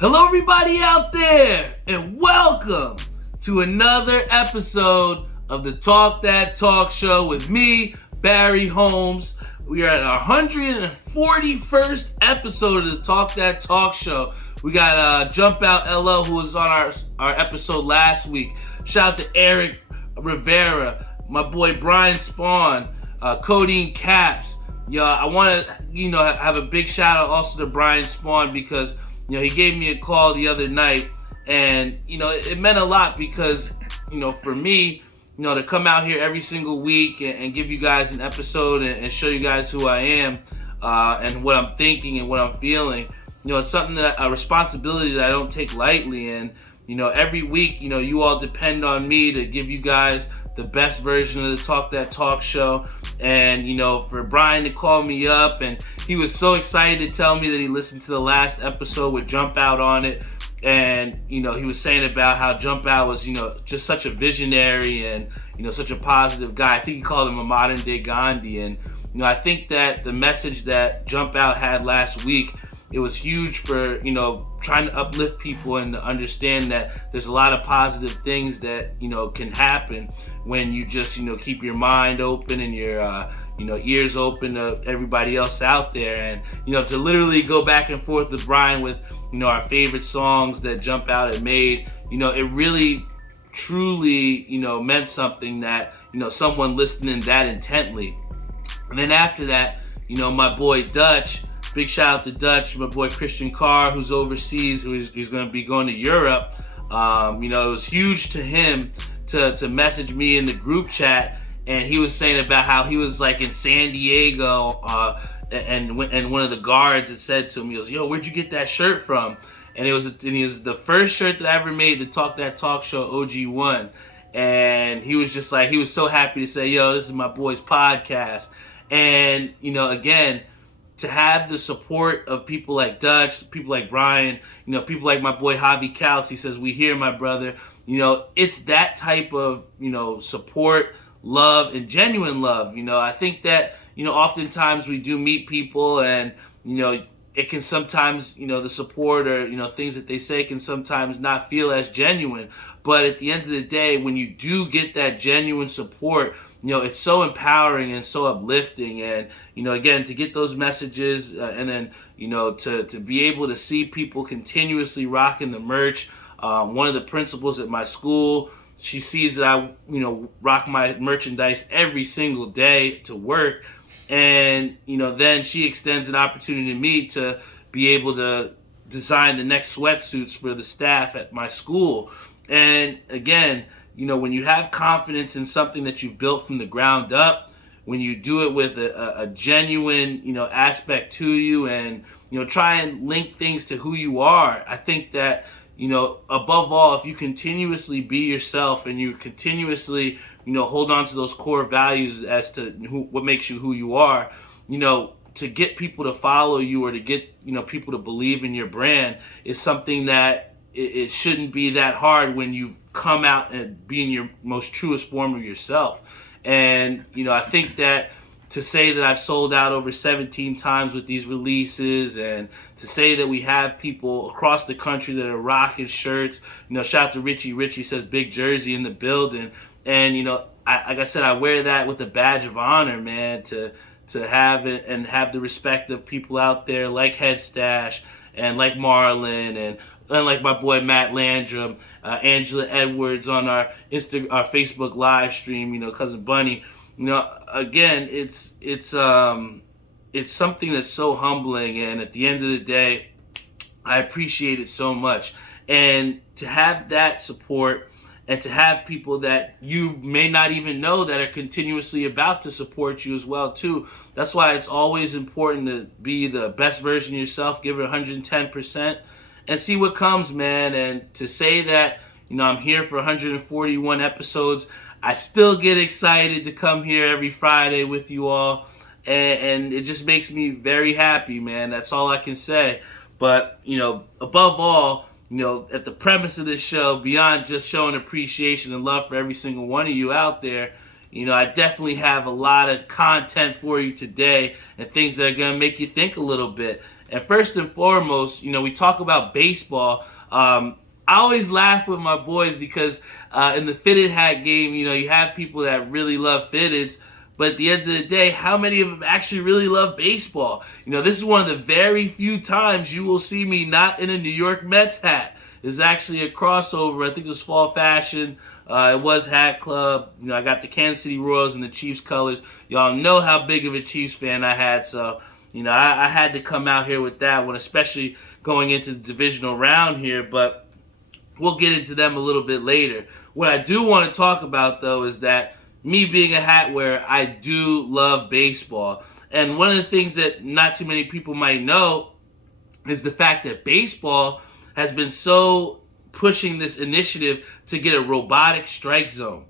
Hello everybody out there, and welcome to another episode of the Talk That Talk Show with me, Barry Holmes. We are at our 141st episode of the Talk That Talk Show. We got Jump Out LL, who was on our episode last week. Shout out to Eric Rivera, my boy Brian Spawn, Codeine Caps. Yo, I want to, have a big shout out also to Brian Spawn because, he gave me a call the other night and, it meant a lot because, for me, to come out here every single week and give you guys an episode and show you guys who I am and what I'm thinking and what I'm feeling, it's something a responsibility that I don't take lightly. And, every week, you all depend on me to give you guys the best version of the Talk That Talk Show. And, for Brian to call me up, and he was so excited to tell me that he listened to the last episode with Jump Out on it. And, he was saying about how Jump Out was, just such a visionary and, such a positive guy. I think he called him a modern day Gandhi. And, I think that the message that Jump Out had last week, it was huge for, trying to uplift people and to understand that there's a lot of positive things that, can happen when you just, keep your mind open and your, ears open to everybody else out there. And, to literally go back and forth with Brian with, our favorite songs that Jump Out had made, it really, truly, meant something that, someone listening that intently. And then after that, my boy Dutch, big shout out to Dutch, my boy Christian Carr, who's overseas, who's going to be going to Europe. It was huge to him to message me in the group chat, and he was saying about how he was like in San Diego, and one of the guards had said to him, he goes, "Yo, where'd you get that shirt from?" And it was the first shirt that I ever made, the Talk That Talk Show OG1. And he was just like, he was so happy to say, "Yo, this is my boy's podcast." And, again, to have the support of people like Dutch, people like Brian, people like my boy Javi Couts, he says, "We here, my brother." It's that type of, support, love, and genuine love. I think that, oftentimes we do meet people and, it can sometimes, the support or, things that they say can sometimes not feel as genuine. But at the end of the day, when you do get that genuine support, it's so empowering and so uplifting. And, again, to get those messages and then, to be able to see people continuously rocking the merch. One of the principals at my school, she sees that I, rock my merchandise every single day to work. And, then she extends an opportunity to me to be able to design the next sweatsuits for the staff at my school. And again, when you have confidence in something that you've built from the ground up, when you do it with a genuine, aspect to you and, try and link things to who you are, I think that, above all, if you continuously be yourself and you continuously, hold on to those core values as to what makes you who you are, to get people to follow you or to get, people to believe in your brand is something that it shouldn't be that hard when you've come out and being your most truest form of yourself. And, I think that to say that I've sold out over 17 times with these releases and to say that we have people across the country that are rocking shirts, shout out to Richie. Richie says Big Jersey in the building. And, like I said, I wear that with a badge of honor, man, to have it and have the respect of people out there like Head Stash and like Marlon and like my boy Matt Landrum, Angela Edwards on our Facebook live stream, Cousin Bunny. Again, it's something that's so humbling, and at the end of the day, I appreciate it so much. And to have that support and to have people that you may not even know that are continuously about to support you as well too. That's why it's always important to be the best version of yourself, give it 110% and see what comes, man. And to say that, I'm here for 141 episodes, I still get excited to come here every Friday with you all. And it just makes me very happy, man. That's all I can say. But, above all, at the premise of this show, beyond just showing appreciation and love for every single one of you out there, I definitely have a lot of content for you today and things that are going to make you think a little bit. And first and foremost, we talk about baseball. I always laugh with my boys because in the fitted hat game, you have people that really love fitteds, but at the end of the day, how many of them actually really love baseball? This is one of the very few times you will see me not in a New York Mets hat. It's actually a crossover. I think it was fall fashion. It was Hat Club. I got the Kansas City Royals and the Chiefs colors. Y'all know how big of a Chiefs fan I had, so I had to come out here with that one, especially going into the divisional round here, but we'll get into them a little bit later. What I do want to talk about, though, is that me being a hat wearer, I do love baseball. And one of the things that not too many people might know is the fact that baseball has been so pushing this initiative to get a robotic strike zone.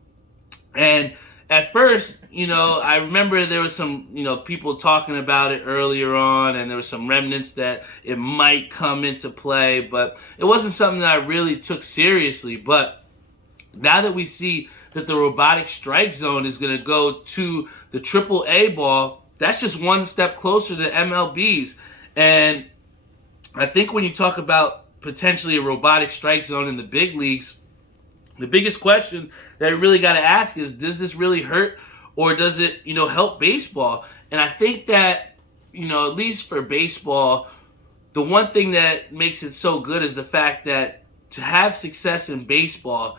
And at first, I remember there was some, people talking about it earlier on, and there were some remnants that it might come into play, but it wasn't something that I really took seriously. But now that we see that the robotic strike zone is going to go to the AAA ball, that's just one step closer to MLB's. And I think when you talk about potentially a robotic strike zone in the big leagues, the biggest question that we really got to ask is, does this really hurt or does it, help baseball? And I think that, at least for baseball, the one thing that makes it so good is the fact that to have success in baseball,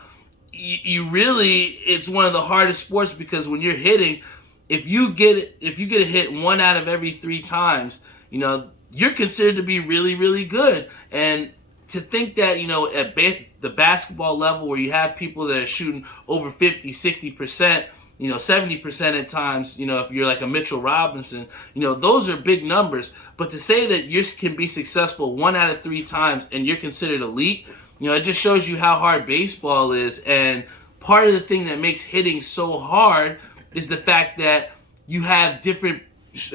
it's one of the hardest sports, because when you're hitting, if you get a hit 1 out of every 3 times, you're considered to be really, really good. And to think that, at the basketball level, where you have people that are shooting over 50, 60%, 70% at times, if you're like a Mitchell Robinson, those are big numbers. But to say that you can be successful 1 out of 3 times and you're considered elite, it just shows you how hard baseball is. And part of the thing that makes hitting so hard is the fact that you have different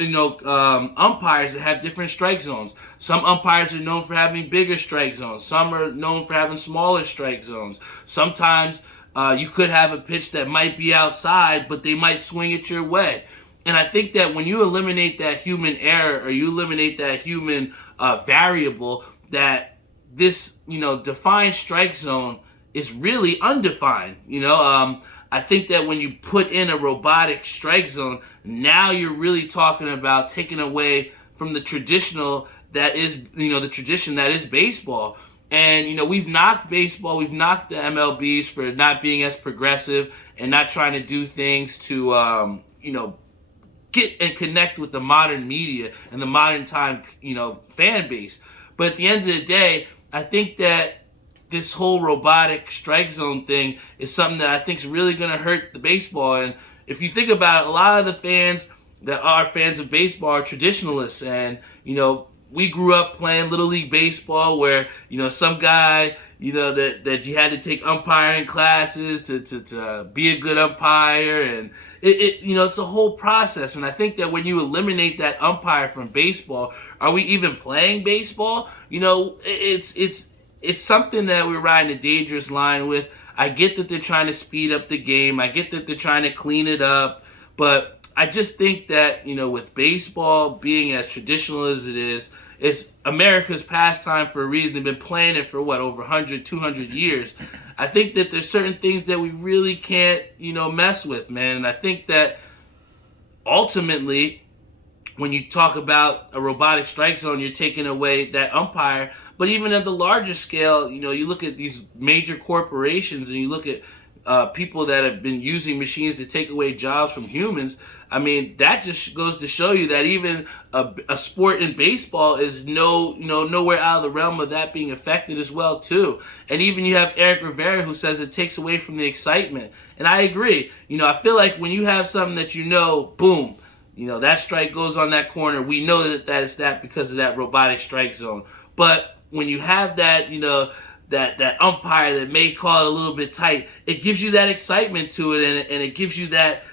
umpires that have different strike zones. Some umpires are known for having bigger strike zones. Some are known for having smaller strike zones. Sometimes you could have a pitch that might be outside, but they might swing it your way. And I think that when you eliminate that human error, or you eliminate that human variable, that this, defined strike zone is really undefined. I think that when you put in a robotic strike zone, now you're really talking about taking away from the traditional that is, the tradition that is baseball. And, we've knocked baseball, we've knocked the MLBs for not being as progressive and not trying to do things to, get and connect with the modern media and the modern time, fan base. But at the end of the day, I think that this whole robotic strike zone thing is something that I think is really going to hurt the baseball. And if you think about it, a lot of the fans that are fans of baseball are traditionalists. And, we grew up playing Little League Baseball where, some guy, that you had to take umpiring classes to be a good umpire. And it's a whole process. And I think that when you eliminate that umpire from baseball, are we even playing baseball? It's something that we're riding a dangerous line with. I get that they're trying to speed up the game. I get that they're trying to clean it up. But I just think that, with baseball being as traditional as it is, it's America's pastime for a reason. They've been playing it for, over 100, 200 years. I think that there's certain things that we really can't, mess with, man. And I think that ultimately, when you talk about a robotic strike zone, you're taking away that umpire. But even at the larger scale, you look at these major corporations and you look at people that have been using machines to take away jobs from humans. I mean, that just goes to show you that even a sport in baseball is nowhere out of the realm of that being affected as well too. And even you have Eric Rivera who says it takes away from the excitement. And I agree. I feel like when you have something that boom, that strike goes on that corner, we know that is that because of that robotic strike zone. But when you have that, that umpire that may call it a little bit tight, it gives you that excitement to it, and it gives you that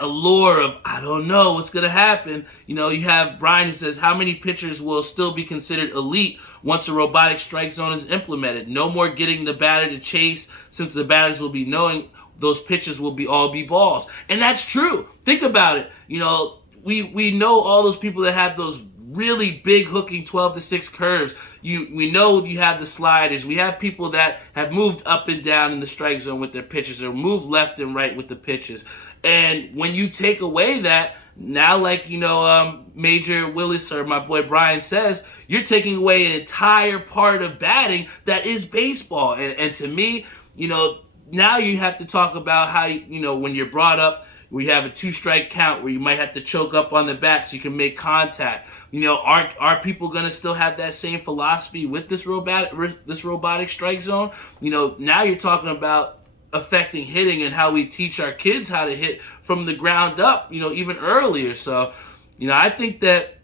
allure of, I don't know what's going to happen. You have Brian who says, how many pitchers will still be considered elite once a robotic strike zone is implemented? No more getting the batter to chase, since the batters will be knowing those pitches will all be balls. And that's true. Think about it. We know all those people that have those really big hooking 12-6 curves. We know you have the sliders. We have people that have moved up and down in the strike zone with their pitches or moved left and right with the pitches. And when you take away that, now like, Major Willis or my boy Brian says, you're taking away an entire part of batting that is baseball. And to me, now you have to talk about how, when you're brought up, we have a 2-strike count where you might have to choke up on the bat so you can make contact. Are people going to still have that same philosophy with this robotic strike zone? Now you're talking about affecting hitting and how we teach our kids how to hit from the ground up, even earlier. So, I think that,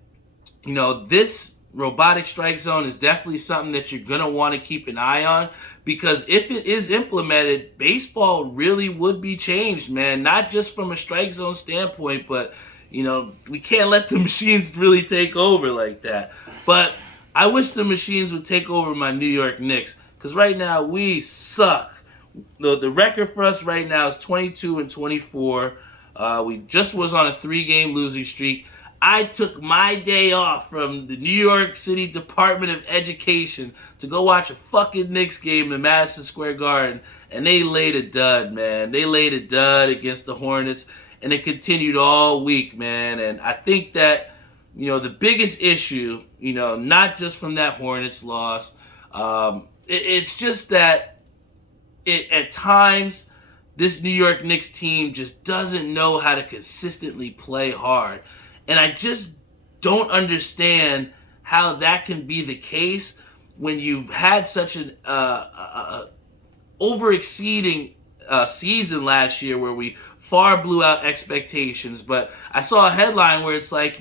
this robotic strike zone is definitely something that you're going to want to keep an eye on, because if it is implemented, baseball really would be changed, man. Not just from a strike zone standpoint, but, we can't let the machines really take over like that. But I wish the machines would take over my New York Knicks, because right now we suck. The record for us right now is 22-24. We just was on a 3-game losing streak. I took my day off from the New York City Department of Education to go watch a fucking Knicks game in Madison Square Garden, and they laid a dud, man. They laid a dud against the Hornets, and it continued all week, man. And I think that, the biggest issue, not just from that Hornets loss, it's just that at times this New York Knicks team just doesn't know how to consistently play hard. And I just don't understand how that can be the case when you've had such an over-exceeding season last year where we far blew out expectations. But I saw a headline where it's like,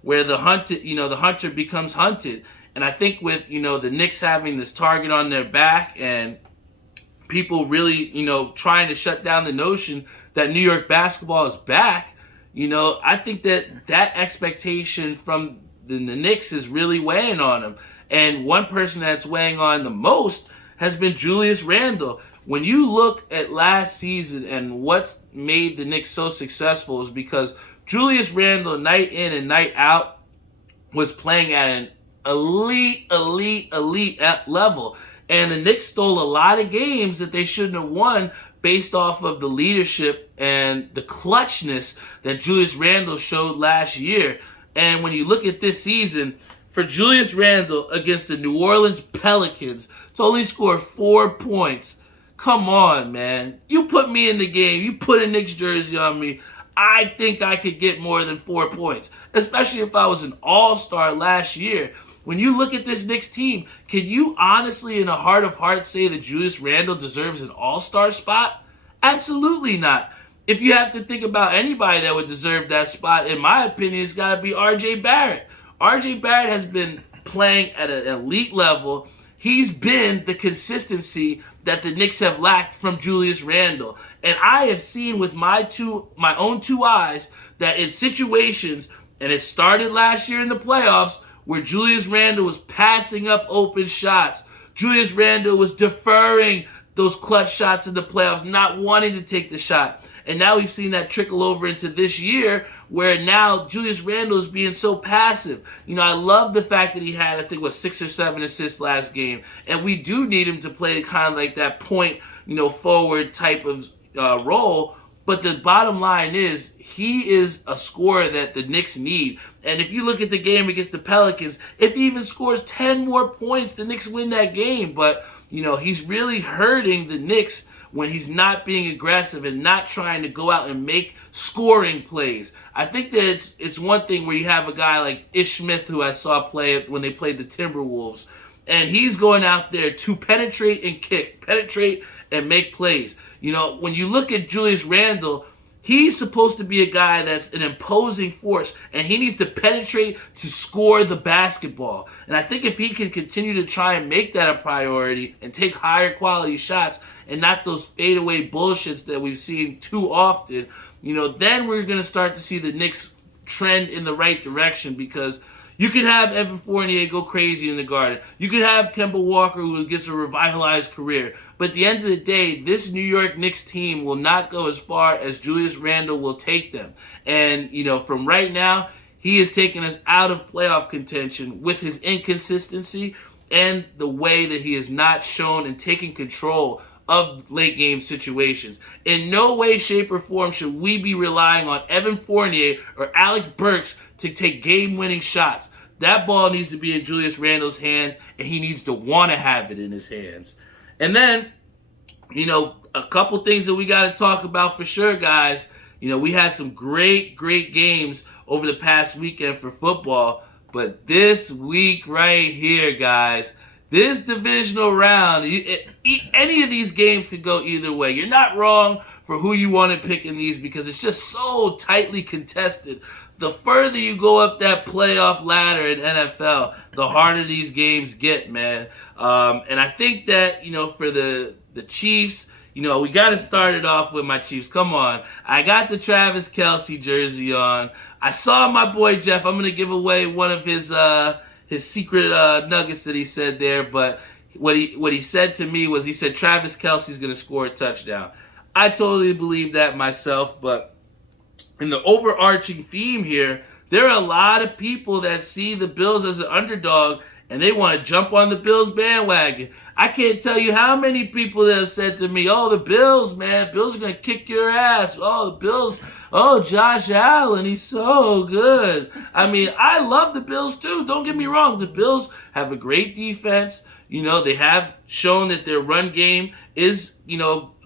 where the hunter becomes hunted. And I think with, the Knicks having this target on their back and people really, trying to shut down the notion that New York basketball is back, I think that expectation from the Knicks is really weighing on them. And one person that's weighing on the most has been Julius Randle. When you look at last season and what's made the Knicks so successful is because Julius Randle, night in and night out, was playing at an elite level. And the Knicks stole a lot of games that they shouldn't have won based off of the leadership and the clutchness that Julius Randle showed last year. And when you look at this season, for Julius Randle against the New Orleans Pelicans to only score 4 points, come on, man. You put me in the game, you put a Knicks jersey on me, I think I could get more than 4 points, especially if I was an all-star last year. When you look at this Knicks team, can you honestly, in a heart of hearts, say that Julius Randle deserves an all-star spot? Absolutely not. If you have to think about anybody that would deserve that spot, in my opinion, it's got to be R.J. Barrett. R.J. Barrett has been playing at an elite level. He's been the consistency that the Knicks have lacked from Julius Randle. And I have seen with my own two eyes that in situations, and it started last year in the playoffs, where Julius Randle was passing up open shots. Julius Randle was deferring those clutch shots in the playoffs, not wanting to take the shot. And now we've seen that trickle over into this year where now Julius Randle is being so passive. I love the fact that he had, I think, 6 or 7 assists last game. And we do need him to play kind of like that point, forward type of role. But the bottom line is he is a scorer that the Knicks need. And if you look at the game against the Pelicans, if he even scores 10 more points, the Knicks win that game. But, he's really hurting the Knicks when he's not being aggressive and not trying to go out and make scoring plays. I think that it's one thing where you have a guy like Ish Smith, who I saw play when they played the Timberwolves, and he's going out there to penetrate and make plays. When you look at Julius Randle, he's supposed to be a guy that's an imposing force, and he needs to penetrate to score the basketball. And I think if he can continue to try and make that a priority and take higher quality shots and not those fadeaway bullshits that we've seen too often, then we're going to start to see the Knicks trend in the right direction, because you can have Evan Fournier go crazy in the Garden. You can have Kemba Walker, who gets a revitalized career. But at the end of the day, this New York Knicks team will not go as far as Julius Randle will take them. And, from right now, he has taken us out of playoff contention with his inconsistency and the way that he has not shown and taken control of late game situations. In no way, shape, or form should we be relying on Evan Fournier or Alex Burks to take game-winning shots. That ball needs to be in Julius Randle's hands, and he needs to want to have it in his hands. And then, a couple things that we got to talk about for sure, guys. We had some great games over the past weekend for football, but this week right here, guys, this divisional round, any of these games could go either way. You're not wrong for who you want to pick in these because it's just so tightly contested. The further you go up that playoff ladder in NFL, the harder these games get, man. And I think that, for the Chiefs, we got to start it off with my Chiefs. Come on. I got the Travis Kelce jersey on. I saw my boy Jeff. I'm going to give away one of his secret nuggets that he said there, but what he said to me was he said Travis Kelce's going to score a touchdown. I totally believe that myself, but in the overarching theme here, there are a lot of people that see the Bills as an underdog and they want to jump on the Bills bandwagon. I can't tell you how many people that have said to me, oh, the Bills, man, Bills are going to kick your ass. Oh, the Bills, oh, Josh Allen, he's so good. I mean, I love the Bills too. Don't get me wrong. The Bills have a great defense. They have shown that their run game is,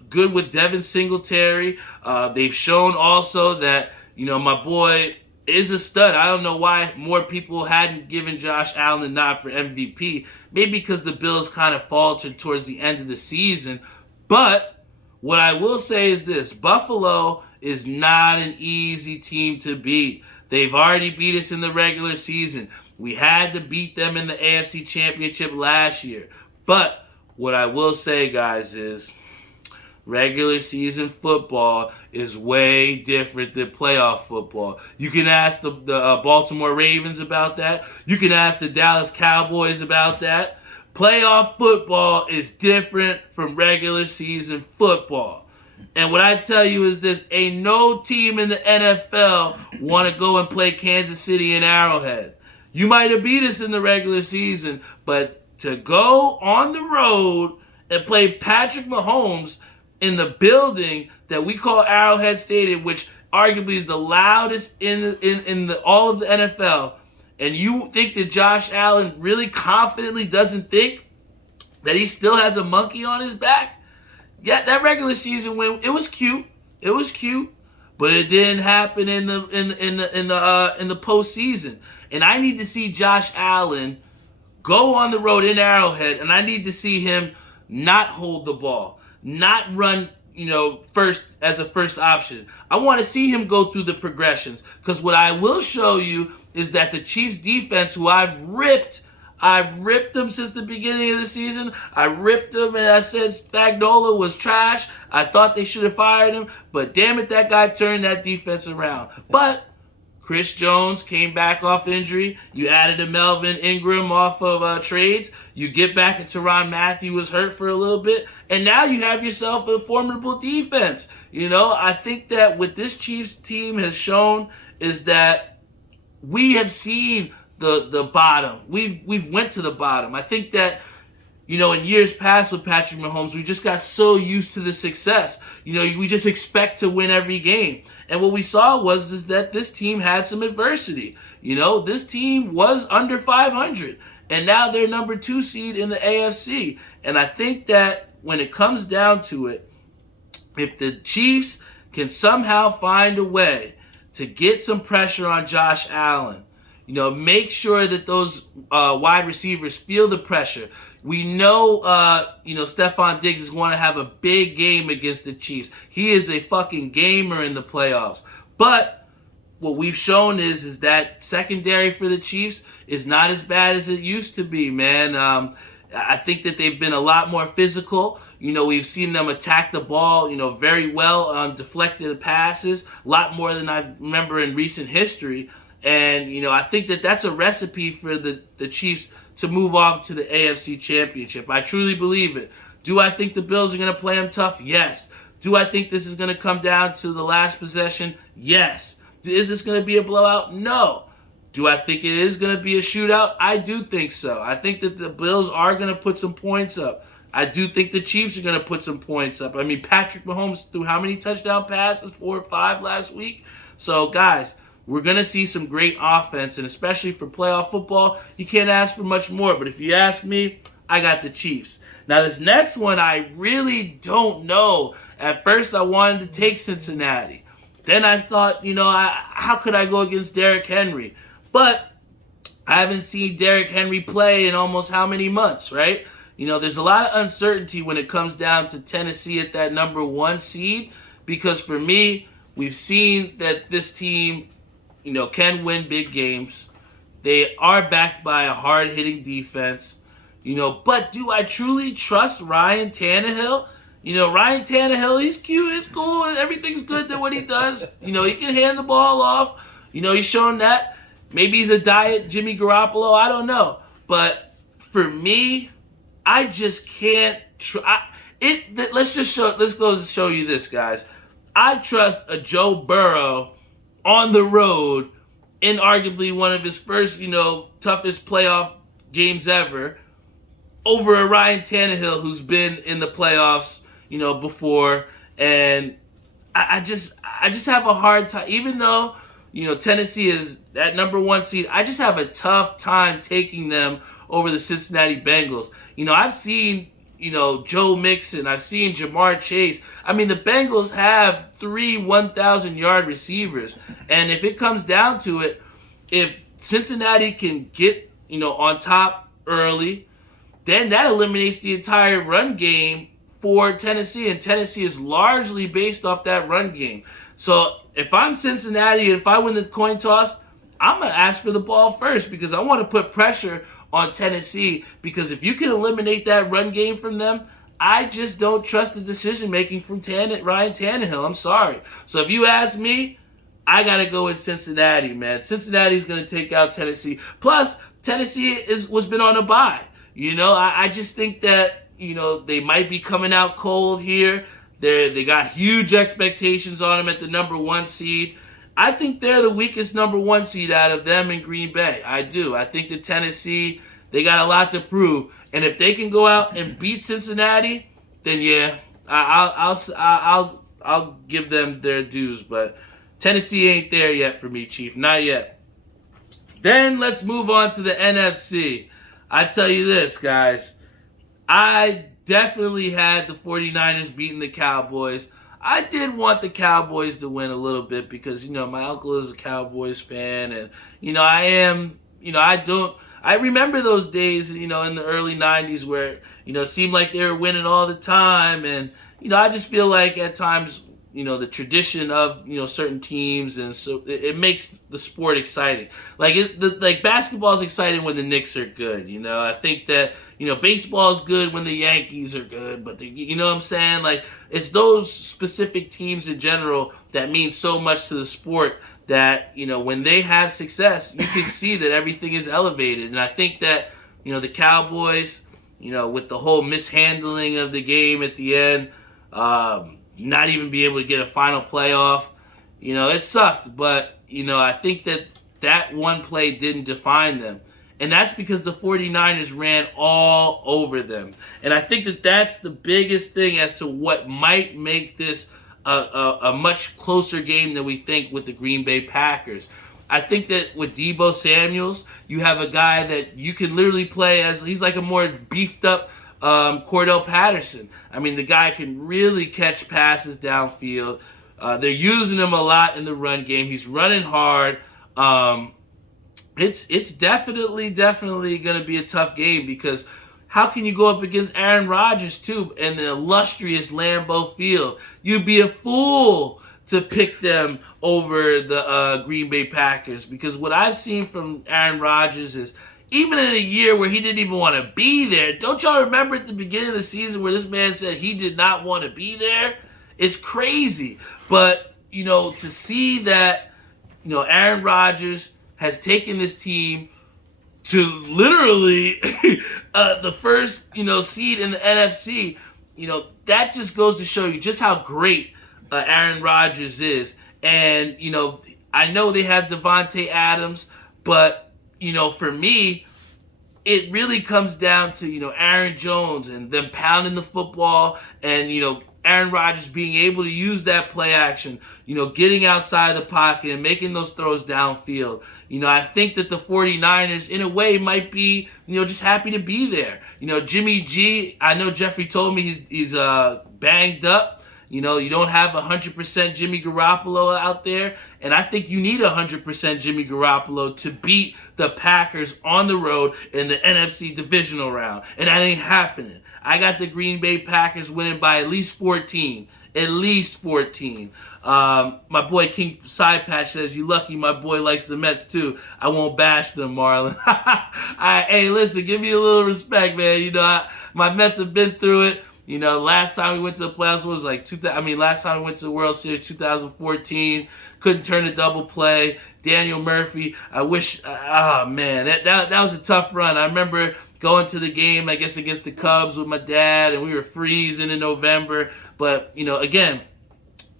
good with Devin Singletary. They've shown also that, my boy is a stud. I don't know why more people hadn't given Josh Allen the nod for MVP. Maybe because the Bills kind of faltered towards the end of the season. But what I will say is this. Buffalo is not an easy team to beat. They've already beat us in the regular season. We had to beat them in the AFC Championship last year. But what I will say, guys, is regular season football is way different than playoff football. You can ask the Baltimore Ravens about that. You can ask the Dallas Cowboys about that. Playoff football is different from regular season football. And what I tell you is this, ain't no team in the NFL want to go and play Kansas City in Arrowhead. You might have beat us in the regular season, but to go on the road and play Patrick Mahomes in the building that we call Arrowhead Stadium, which arguably is the loudest in all of the NFL, and you think that Josh Allen really confidently doesn't think that he still has a monkey on his back? Yeah, that regular season win, it was cute, but it didn't happen in the postseason. And I need to see Josh Allen go on the road in Arrowhead, and I need to see him not hold the ball, not run, first as a first option. I want to see him go through the progressions, because what I will show you is that the Chiefs defense, who I've ripped them since the beginning of the season. I ripped them and I said Spagnuolo was trash. I thought they should have fired him, but damn it, that guy turned that defense around. But Chris Jones came back off injury. You added a Melvin Ingram off of trades. You get back and Tyrann Mathieu was hurt for a little bit. And now you have yourself a formidable defense. I think that what this Chiefs team has shown is that we have seen the bottom. We've went to the bottom. I think that, in years past with Patrick Mahomes, we just got so used to the success. We just expect to win every game. And what we saw was that this team had some adversity. This team was under 500. And now they're number 2 seed in the AFC. And I think that when it comes down to it, if the Chiefs can somehow find a way to get some pressure on Josh Allen, make sure that those wide receivers feel the pressure. We know, Stephon Diggs is going to have a big game against the Chiefs. He is a fucking gamer in the playoffs. But what we've shown is that secondary for the Chiefs is not as bad as it used to be, man. I think that they've been a lot more physical. We've seen them attack the ball, very well on deflected passes, a lot more than I remember in recent history. And, I think that that's a recipe for the Chiefs to move on to the AFC Championship. I truly believe it. Do I think the Bills are going to play them tough? Yes. Do I think this is going to come down to the last possession? Yes. Is this going to be a blowout? No. Do I think it is going to be a shootout? I do think so. I think that the Bills are going to put some points up. I do think the Chiefs are going to put some points up. I mean, Patrick Mahomes threw how many touchdown passes? 4 or 5 last week? So, guys, we're going to see some great offense, and especially for playoff football, you can't ask for much more. But if you ask me, I got the Chiefs. Now, this next one, I really don't know. At first, I wanted to take Cincinnati. Then I thought, how could I go against Derrick Henry? But I haven't seen Derrick Henry play in almost how many months, right? There's a lot of uncertainty when it comes down to Tennessee at that number 1 seed, because for me, we've seen that this team, can win big games. They are backed by a hard-hitting defense, but do I truly trust Ryan Tannehill? Ryan Tannehill, he's cute, it's cool, everything's good at what he does. He can hand the ball off. He's shown that. Maybe he's a diet Jimmy Garoppolo, I don't know. But for me, I just can't let's go show you this, guys. I trust a Joe Burrow on the road in arguably one of his first, toughest playoff games ever over a Ryan Tannehill who's been in the playoffs, before. And I just have a hard time, even though, Tennessee is that number 1 seed, I just have a tough time taking them over the Cincinnati Bengals. I've seen, Joe Mixon. I've seen Jamar Chase. I mean, the Bengals have 3 1,000-yard receivers. And if it comes down to it, if Cincinnati can get, on top early, then that eliminates the entire run game for Tennessee. And Tennessee is largely based off that run game. So if I'm Cincinnati and if I win the coin toss, I'm going to ask for the ball first because I want to put pressure on Tennessee, because if you can eliminate that run game from them, I just don't trust the decision-making from Ryan Tannehill. I'm sorry. So if you ask me, I got to go with Cincinnati, man. Cincinnati's going to take out Tennessee. Plus, Tennessee was been on a bye. I just think that, they might be coming out cold here. They got huge expectations on them at the number 1 seed. I think they're the weakest number 1 seed out of them in Green Bay. I do. I think that Tennessee, they got a lot to prove. And if they can go out and beat Cincinnati, then yeah, I'll give them their dues. But Tennessee ain't there yet for me, Chief. Not yet. Then let's move on to the NFC. I tell you this, guys. I definitely had the 49ers beating the Cowboys. I did want the Cowboys to win a little bit because, my uncle is a Cowboys fan. And, I remember those days, in the early 90s where, it seemed like they were winning all the time. And, I just feel like at times, the tradition of, certain teams, and so it makes the sport exciting. Like basketball is exciting when the Knicks are good. I think that, baseball is good when the Yankees are good, but you know what I'm saying? Like, it's those specific teams in general that mean so much to the sport that, when they have success, you can see that everything is elevated. And I think that, the Cowboys, with the whole mishandling of the game at the end, not even be able to get a final playoff, it sucked. But, I think that one play didn't define them. And that's because the 49ers ran all over them. And I think that that's the biggest thing as to what might make this a much closer game than we think with the Green Bay Packers. I think that with Deebo Samuels, you have a guy that you can literally play as, he's like a more beefed up Cordell Patterson. I mean, the guy can really catch passes downfield. They're using him a lot in the run game. He's running hard. It's definitely going to be a tough game because how can you go up against Aaron Rodgers, too, in the illustrious Lambeau Field? You'd be a fool to pick them over the Green Bay Packers, because what I've seen from Aaron Rodgers is, even in a year where he didn't even want to be there, don't y'all remember at the beginning of the season where this man said he did not want to be there? It's crazy. But, to see that, Aaron Rodgers has taken this team to literally the first, seed in the NFC, that just goes to show you just how great Aaron Rodgers is. And, I know they have Devontae Adams, But, for me, it really comes down to, Aaron Jones and them pounding the football and, Aaron Rodgers being able to use that play action, getting outside the pocket and making those throws downfield. I think that the 49ers, in a way, might be, just happy to be there. Jimmy G, I know Jeffrey told me he's banged up. You don't have 100% Jimmy Garoppolo out there, and I think you need 100% Jimmy Garoppolo to beat the Packers on the road in the NFC Divisional round, and that ain't happening. I got the Green Bay Packers winning by at least 14. At least 14. My boy King Sidepatch says, you lucky my boy likes the Mets too. I won't bash them, Marlon. Hey, listen, give me a little respect, man. My Mets have been through it. Last time we went to the playoffs was like last time we went to the World Series 2014. Couldn't turn a double play. Daniel Murphy. I wish. Man, that was a tough run. I remember going to the game, I guess, against the Cubs with my dad, and we were freezing in November. But again,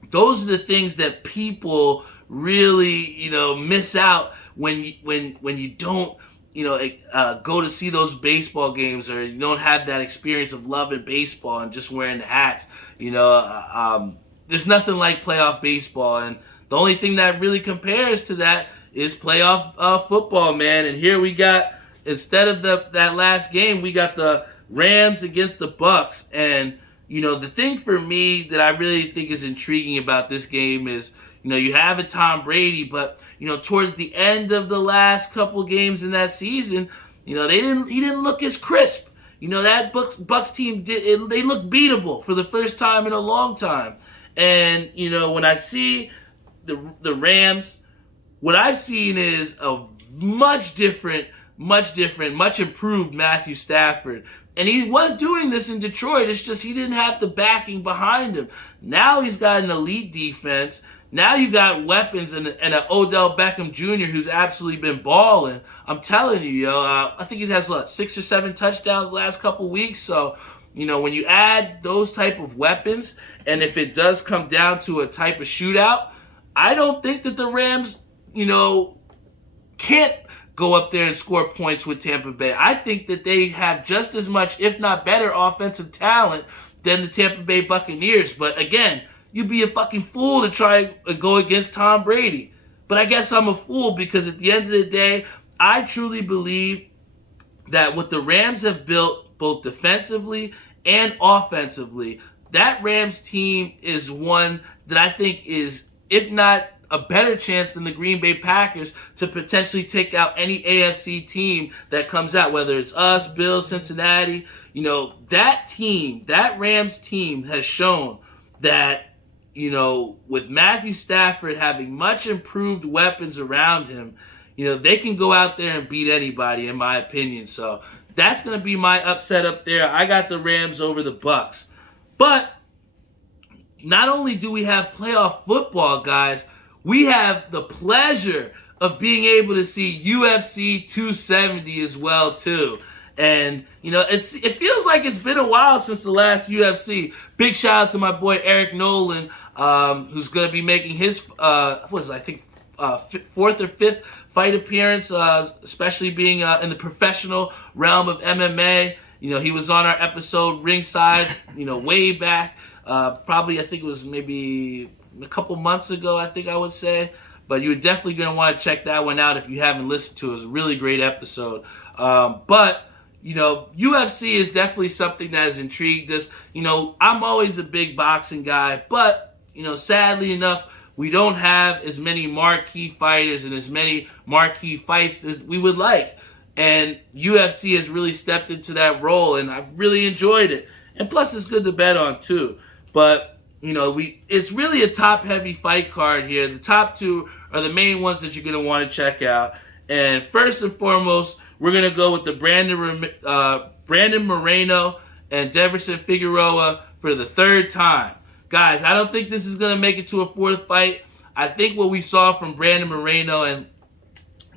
those are the things that people really miss out when you don't go to see those baseball games, or you don't have that experience of loving baseball and just wearing the hats. There's nothing like playoff baseball, and the only thing that really compares to that is playoff football, man. And here we got, instead of that last game, we got the Rams against the Bucks. And the thing for me that I really think is intriguing about this game is, you have a Tom Brady, but towards the end of the last couple games in that season, he didn't look as crisp. That Bucks team they looked beatable for the first time in a long time. And when I see the Rams, what I've seen is a much improved Matthew Stafford. And he was doing this in Detroit. It's just he didn't have the backing behind him. Now he's got an elite defense. Now you got weapons and an Odell Beckham Jr. who's absolutely been balling. I'm telling you, I think he has 6 or 7 touchdowns last couple weeks. So, when you add those type of weapons, and if it does come down to a type of shootout, I don't think that the Rams, can't go up there and score points with Tampa Bay. I think that they have just as much, if not better, offensive talent than the Tampa Bay Buccaneers. But again, you'd be a fucking fool to try to go against Tom Brady. But I guess I'm a fool, because at the end of the day, I truly believe that what the Rams have built, both defensively and offensively, that Rams team is one that I think is, if not a better chance than the Green Bay Packers, to potentially take out any AFC team that comes out, whether it's us, Bills, Cincinnati. That Rams team has shown that, with Matthew Stafford having much improved weapons around him, they can go out there and beat anybody, in my opinion. So that's going to be my upset up there. I got the Rams over the Bucks. But not only do we have playoff football, guys, we have the pleasure of being able to see UFC 270 as well, too. And, it feels like it's been a while since the last UFC. Big shout out to my boy Eric Nolan, who's going to be making his, fourth or fifth fight appearance, especially being in the professional realm of MMA. He was on our episode Ringside, way back. Probably, I think it was maybe a couple months ago, I think I would say. But you're definitely going to want to check that one out if you haven't listened to it. It was a really great episode. But UFC is definitely something that has intrigued us. I'm always a big boxing guy, but, sadly enough, we don't have as many marquee fighters and as many marquee fights as we would like. And UFC has really stepped into that role, and I've really enjoyed it. And plus, it's good to bet on, too. But, it's really a top-heavy fight card here. The top two are the main ones that you're going to want to check out. And first and foremost, we're going to go with the Brandon Moreno and Deverson Figueroa for the third time. Guys, I don't think this is going to make it to a fourth fight. I think what we saw from Brandon Moreno and,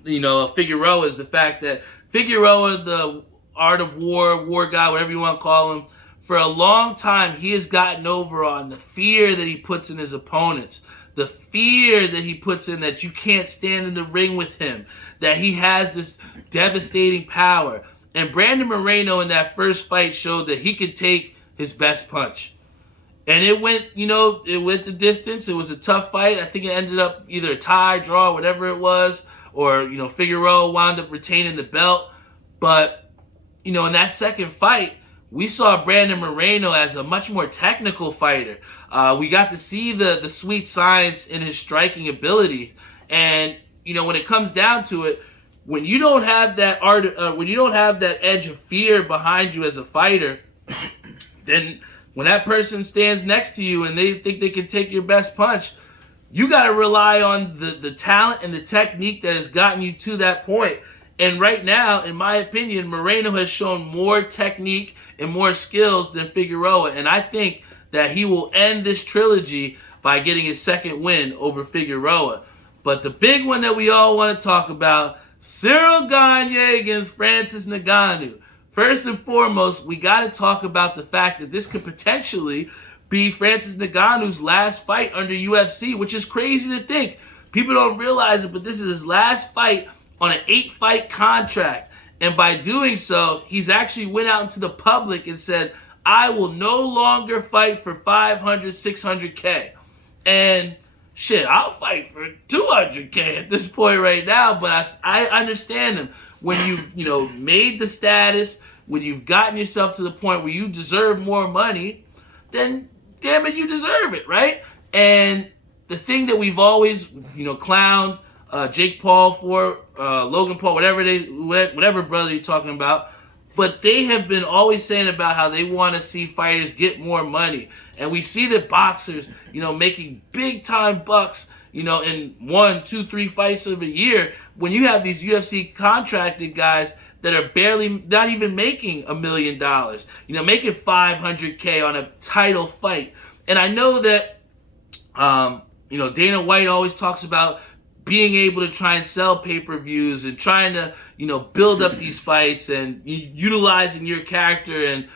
Figueroa is the fact that Figueroa, the art of war guy, whatever you want to call him, for a long time, he has gotten over on the fear that he puts in his opponents. the fear that he puts in, that you can't stand in the ring with him, that he has this devastating power. And Brandon Moreno in that first fight showed that he could take his best punch. And it went, it went the distance. It was a tough fight. I think it ended up either a tie, draw, whatever it was, or, Figueroa wound up retaining the belt. But, in that second fight, we saw Brandon Moreno as a much more technical fighter. We got to see the sweet science in his striking ability. And, when it comes down to it, when you don't have that when you don't have that edge of fear behind you as a fighter, then when that person stands next to you and they think they can take your best punch, you got to rely on the talent and the technique that has gotten you to that point. And right now, in my opinion, Moreno has shown more technique and more skills than Figueroa. And I think that he will end this trilogy by getting his second win over Figueroa. But the big one that we all want to talk about, Cyril Gane against Francis Ngannou. First and foremost, we got to talk about the fact that this could potentially be Francis Ngannou's last fight under UFC, which is crazy to think. People don't realize it, but this is his last fight on an 8-fight contract. And by doing so, he's actually went out into the public and said, I will no longer fight for 500, 600K. And shit, I'll fight for 200K at this point right now, but I understand him. When you've, made the status, when you've gotten yourself to the point where you deserve more money, then damn it, you deserve it, right? And the thing that we've always, clowned Jake Paul for, Logan Paul, whatever brother you're talking about, but they have been always saying about how they want to see fighters get more money. And we see that boxers, making big time bucks, in 1, 2, 3 fights of a year, when you have these UFC contracted guys that are barely, not even making $1 million, making 500K on a title fight. And I know that, Dana White always talks about being able to try and sell pay-per-views and trying to, build up these fights and utilizing your character and,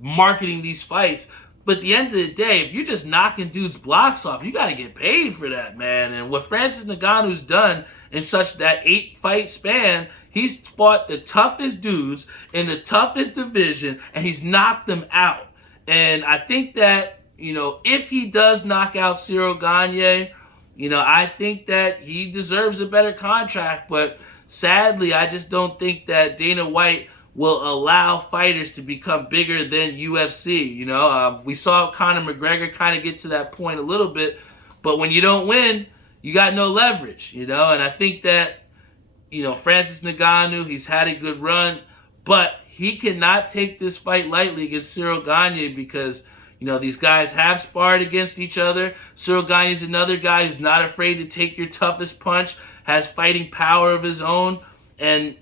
marketing these fights. But at the end of the day, if you're just knocking dudes' blocks off, you got to get paid for that, man. And what Francis Ngannou's done in such that 8-fight span, he's fought the toughest dudes in the toughest division, and he's knocked them out. And I think that, if he does knock out Cyril Gane, I think that he deserves a better contract. But sadly, I just don't think that Dana White will allow fighters to become bigger than UFC. We saw Conor McGregor kind of get to that point a little bit, but when you don't win, you got no leverage, and I think that, Francis Ngannou, he's had a good run, but he cannot take this fight lightly against Cyril Gane because, these guys have sparred against each other. Cyril Gane is another guy who's not afraid to take your toughest punch, has fighting power of his own, and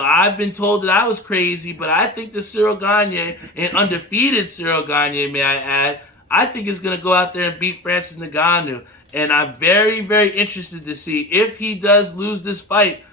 I've been told that I was crazy, but I think that Cyril Gane, and undefeated Cyril Gane, may I add, I think is going to go out there and beat Francis Ngannou. And I'm very, very interested to see if he does lose this fight,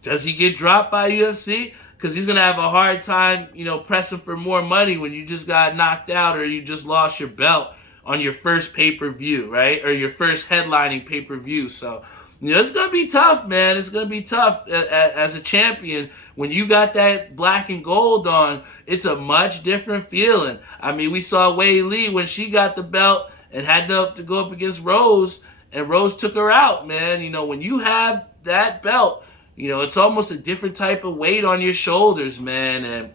does he get dropped by UFC? Because he's going to have a hard time, pressing for more money when you just got knocked out or you just lost your belt on your first pay-per-view, right? Or your first headlining pay-per-view. So, it's going to be tough, man. It's going to be tough as a champion. When you got that black and gold on, it's a much different feeling. I mean, we saw Wei Lee when she got the belt and had to go up against Rose, and Rose took her out, man. When you have that belt, it's almost a different type of weight on your shoulders, man. And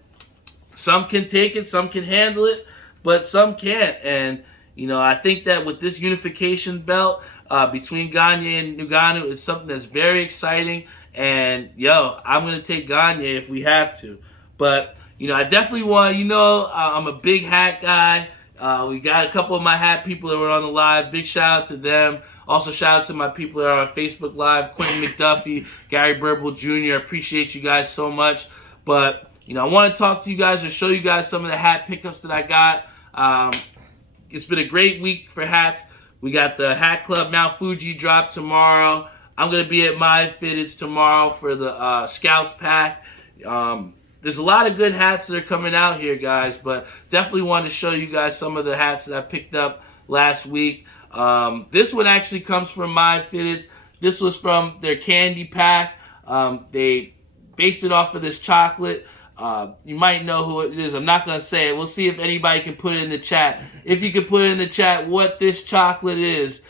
some can take it, some can handle it, but some can't. And, I think that with this unification belt, between Gane and Ngannou, it's something that's very exciting. And, I'm going to take Gane if we have to. But, I definitely want, I'm a big hat guy. We got a couple of my hat people that were on the live. Big shout out to them. Also, shout out to my people that are on Facebook Live, Quentin McDuffie, Gary Burble Jr. I appreciate you guys so much. But, I want to talk to you guys and show you guys some of the hat pickups that I got. It's been a great week for hats. We got the Hat Club Mount Fuji drop tomorrow. I'm going to be at MyFitteds tomorrow for the Scouts Pack. There's a lot of good hats that are coming out here, guys, but definitely wanted to show you guys some of the hats that I picked up last week. This one actually comes from MyFitteds. This was from their candy pack. They based it off of this chocolate. You might know who it is. I'm not going to say it. We'll see if anybody can put it in the chat. If you could put it in the chat what this chocolate is,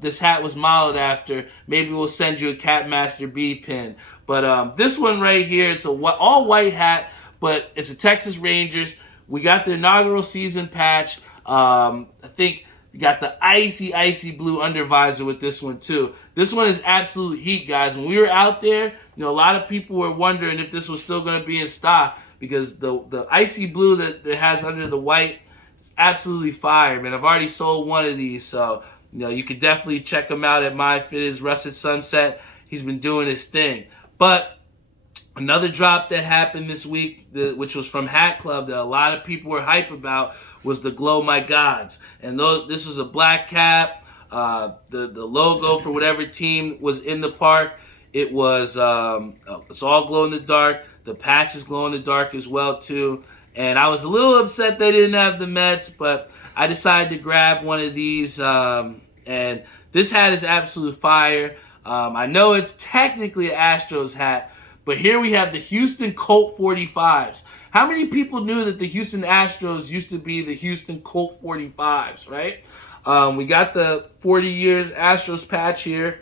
this hat was modeled after, maybe we'll send you a Catmaster B pin. But this one right here, it's a all white hat, but it's a Texas Rangers. We got the inaugural season patch. I think you got the icy blue undervisor with this one too. This one is absolute heat, guys. When we were out there, a lot of people were wondering if this was still going to be in stock because the icy blue that it has under the white is absolutely fire, man. I've already sold one of these, so you could definitely check him out at MyFitteds, Russet Sunset. He's been doing his thing. But another drop that happened this week, which was from Hat Club that a lot of people were hype about, was the Glow My Gods. And this was a black cap. The logo for whatever team was in the park, it was it's all glow in the dark. The patch is glow in the dark as well too. And I was a little upset they didn't have the Mets, but I decided to grab one of these. And this hat is absolute fire. I know it's technically an Astros hat, but here we have the Houston Colt 45s. How many people knew that the Houston Astros used to be the Houston Colt 45s, right? We got the 40 years Astros patch here.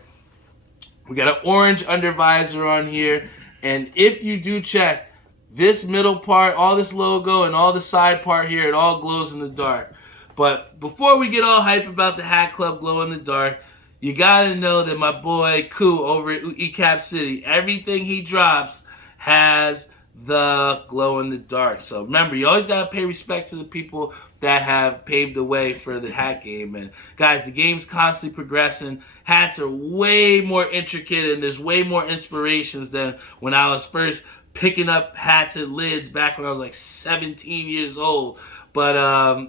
We got an orange undervisor on here. And if you do check, this middle part, all this logo and all the side part here, it all glows in the dark. But before we get all hype about the Hat Club glow in the dark, you gotta know that my boy Koo over at ECAP City, everything he drops has the glow in the dark. So remember, you always gotta pay respect to the people that have paved the way for the hat game. And guys, the game's constantly progressing. Hats are way more intricate and there's way more inspirations than when I was first picking up hats and lids back when I was like 17 years old. But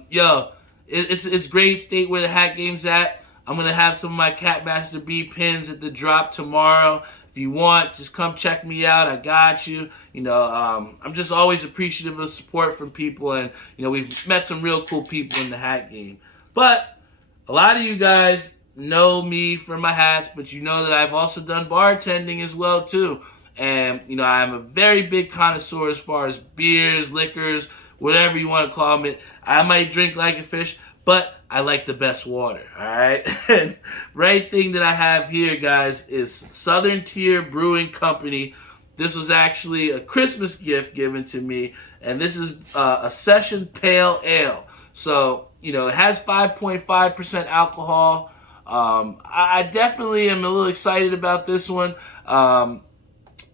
it's great state where the hat game's at. I'm going to have some of my Catmaster B pins at the drop tomorrow. If you want, just come check me out. I got you. I'm just always appreciative of support from people. And, we've met some real cool people in the hat game. But a lot of you guys know me for my hats, but you know that I've also done bartending as well, too. And, I'm a very big connoisseur as far as beers, liquors, whatever you want to call them. I might drink like a fish, but I like the best water, all right? And right thing that I have here, guys, is Southern Tier Brewing Company. This was actually a Christmas gift given to me, and this is a Session Pale Ale. So, it has 5.5% alcohol. I definitely am a little excited about this one. I've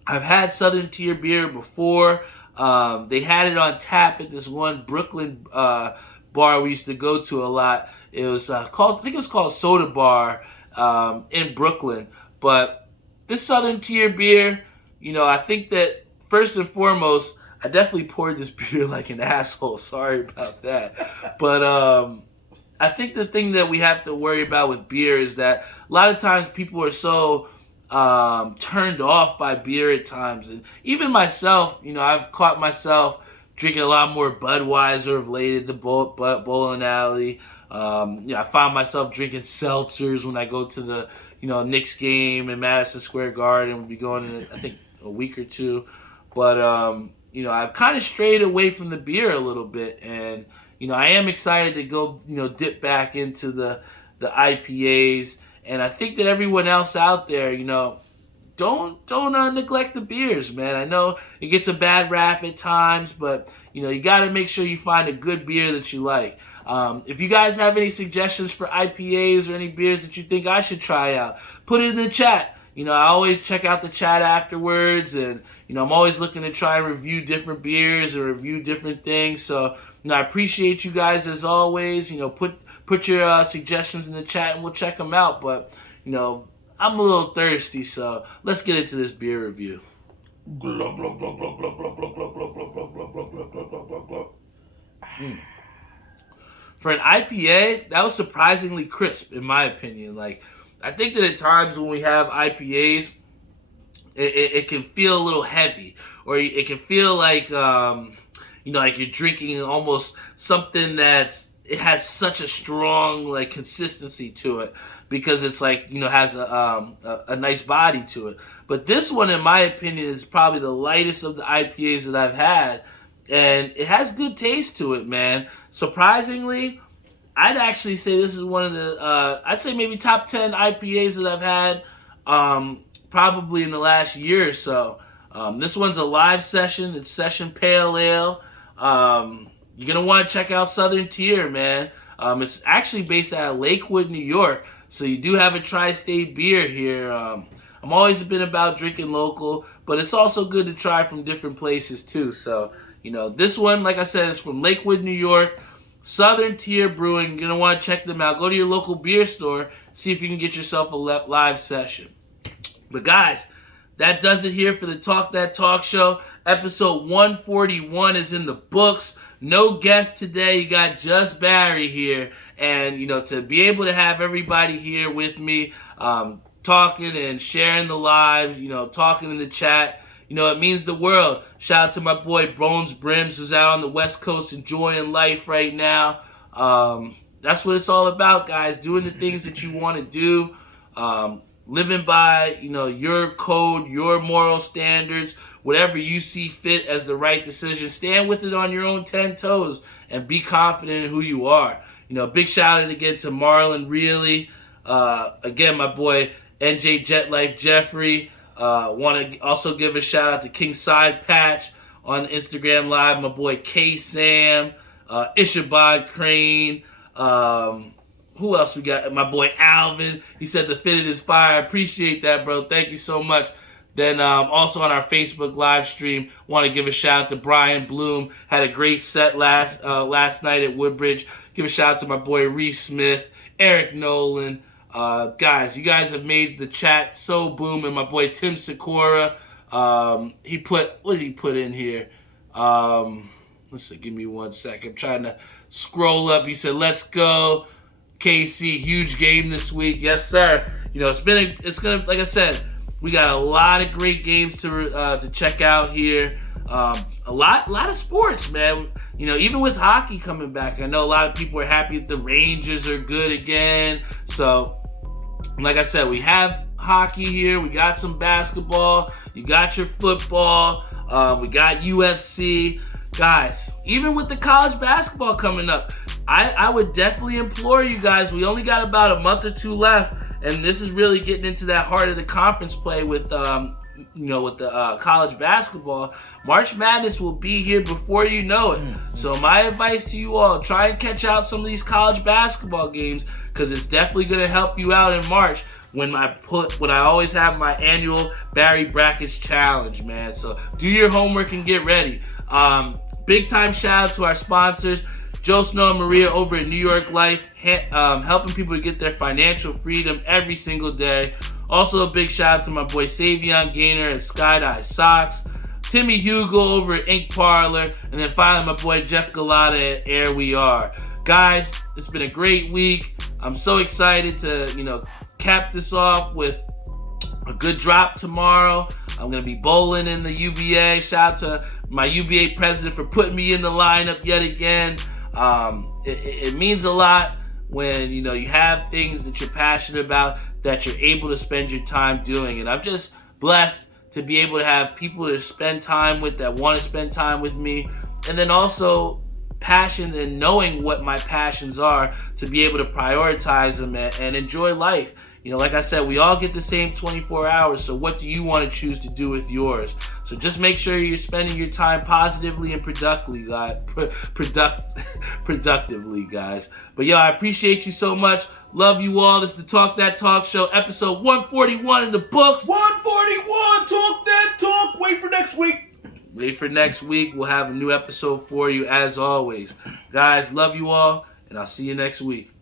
had Southern Tier beer before. They had it on tap at this one Brooklyn bar we used to go to a lot. It was called Soda Bar in Brooklyn. But this Southern Tier beer, I think that first and foremost, I definitely poured this beer like an asshole. Sorry about that. But I think the thing that we have to worry about with beer is that a lot of times people are so turned off by beer at times. And even myself, I've caught myself drinking a lot more Budweiser of late at the bowling alley. I find myself drinking seltzers when I go to the Knicks game in Madison Square Garden. We'll be going in, I think, a week or two. But, I've kind of strayed away from the beer a little bit. And, I am excited to go, dip back into the IPAs. And I think that everyone else out there, don't neglect the beers, man. I know it gets a bad rap at times, but you got to make sure you find a good beer that you like. If you guys have any suggestions for IPAs or any beers that you think I should try out, put it in the chat. I always check out the chat afterwards, and I'm always looking to try and review different beers or review different things. So I appreciate you guys as always. Put your suggestions in the chat and we'll check them out. But I'm a little thirsty, so let's get into this beer review. For an IPA, that was surprisingly crisp, in my opinion. Like, I think that at times when we have IPAs, it can feel a little heavy, or it can feel like like you're drinking almost something that's it has such a strong like consistency to it because it's like, you know, has a nice body to it. But this one, in my opinion, is probably the lightest of the IPAs that I've had, and it has good taste to it, man. Surprisingly, I'd actually say this is one of the I'd say maybe top 10 IPAs that I've had probably in the last year or so. This one's a live session. It's Session Pale Ale. You're going to want to check out Southern Tier, man. It's actually based out of Lakewood, New York. So you do have a tri-state beer here. I'm always been about drinking local, but it's also good to try from different places too. So, you know, this one, like I said, is from Lakewood, New York. Southern Tier Brewing. You're going to want to check them out. Go to your local beer store. See if you can get yourself a live session. But guys, that does it here for the Talk That Talk Show. Episode 141 is in the books. No guest today. You got just Barry here. And, you know, to be able to have everybody here with me, talking and sharing the lives, you know, talking in the chat, you know, it means the world. Shout out to my boy Bones Brims, who's out on the West Coast enjoying life right now. That's what it's all about, guys. Doing the things that you want to do. Living by, you know, your code, your moral standards, whatever you see fit as the right decision. Stand with it on your own 10 toes and be confident in who you are. You know, big shout out again to Marlon Reilly. Again, my boy NJ Jet Life Jeffrey. Want to also give a shout out to King Side Patch on Instagram Live. My boy K Sam, Ishabod Crane. Who else we got? My boy Alvin. He said the fitted is fire. I appreciate that, bro. Thank you so much. Then also on our Facebook live stream, want to give a shout out to Brian Bloom. Had a great set last night at Woodbridge. Give a shout out to my boy Reese Smith, Eric Nolan. Guys, you guys have made the chat so booming. My boy Tim Sikora. He put, what did he put in here? Let's see, give me 1 second. I'm trying to scroll up. He said, let's go. KC, huge game this week. Yes, sir. You know, it's gonna, like I said, we got a lot of great games to check out here. A lot of sports, man. You know, even with hockey coming back, I know a lot of people are happy that the Rangers are good again. So, like I said, we have hockey here. We got some basketball. You got your football. We got UFC. Guys, even with the college basketball coming up, I would definitely implore you guys. We only got about a month or two left, and this is really getting into that heart of the conference play with, with the college basketball. March Madness will be here before you know it. So my advice to you all, try and catch out some of these college basketball games because it's definitely going to help you out in March when I always have my annual Barry Brackets challenge, man. So do your homework and get ready. Big time shout out to our sponsors, Joe Snow and Maria over at New York Life, helping people to get their financial freedom every single day. Also a big shout out to my boy Savion Gaynor at Skydye Socks, Timmy Hugo over at Ink Parlor, and then finally my boy Jeff Galata at Air We Are. Guys, it's been a great week. I'm so excited to, cap this off with a good drop tomorrow. I'm going to be bowling in the UBA. Shout out to my UBA president for putting me in the lineup yet again. It means a lot when, you have things that you're passionate about that you're able to spend your time doing. And I'm just blessed to be able to have people to spend time with that want to spend time with me. And then also passion and knowing what my passions are to be able to prioritize them and enjoy life. Like I said, we all get the same 24 hours, so what do you want to choose to do with yours? So just make sure you're spending your time positively and productively, guys. But I appreciate you so much. Love you all. This is the Talk That Talk Show, episode 141 in the books. 141, Talk That Talk. Wait for next week. Wait for next week. We'll have a new episode for you as always. Guys, love you all, and I'll see you next week.